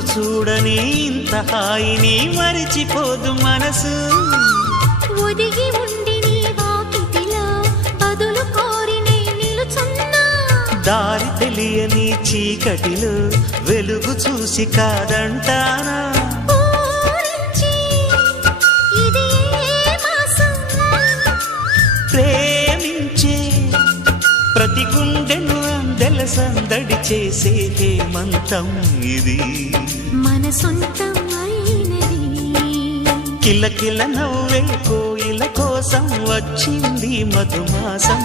రోజు చూడని ఇంత హాయిని మరిచిపోదు మనసు. ఒదిగి ఉండి నీ వాకిటిలో బదులు కోరి నే నిలుచున్నా. దారి తెలియని చీకటిలో వెలుగు చూసి కాదంటానా. ఊరించి ఇది ఏ మాసం? ప్రేమించే ప్రతి గుండెను అందెల సందడి చేసే హేమంతం ఇది. మన సొంతం అయినది. కిలకిల నవ్వే కోయిల కోసం వచ్చింది మధుమాసం.